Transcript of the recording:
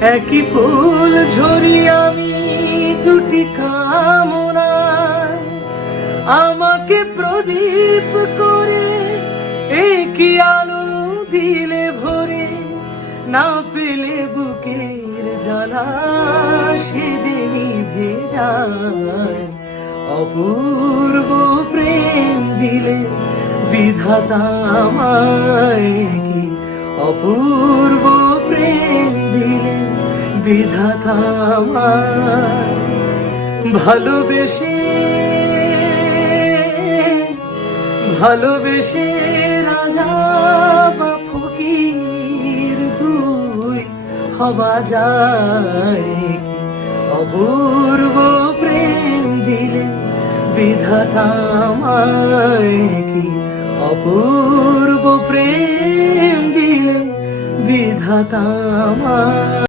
একই ফুল ঝরি আমি দুটি কামনায়, আমাকে প্রদীপ করে একই আলো দিলে ভরে, না পেলে বুকের জ্বালা সে যে নিভে যায়। অপূর্ব প্রেম দিলে বিধাতা আমায়, কি অপূর্ব প্রেম দিলে বিধাতা আমায়। ভালোবেসে ভালোবেসে রাজা বা ফকির দুই হওয়া যায়, কি অপূর্ব প্রেম দিলে বিধাতা আমায়, কি অপূর্ব প্রেম দিলে বিধাতা আমায়।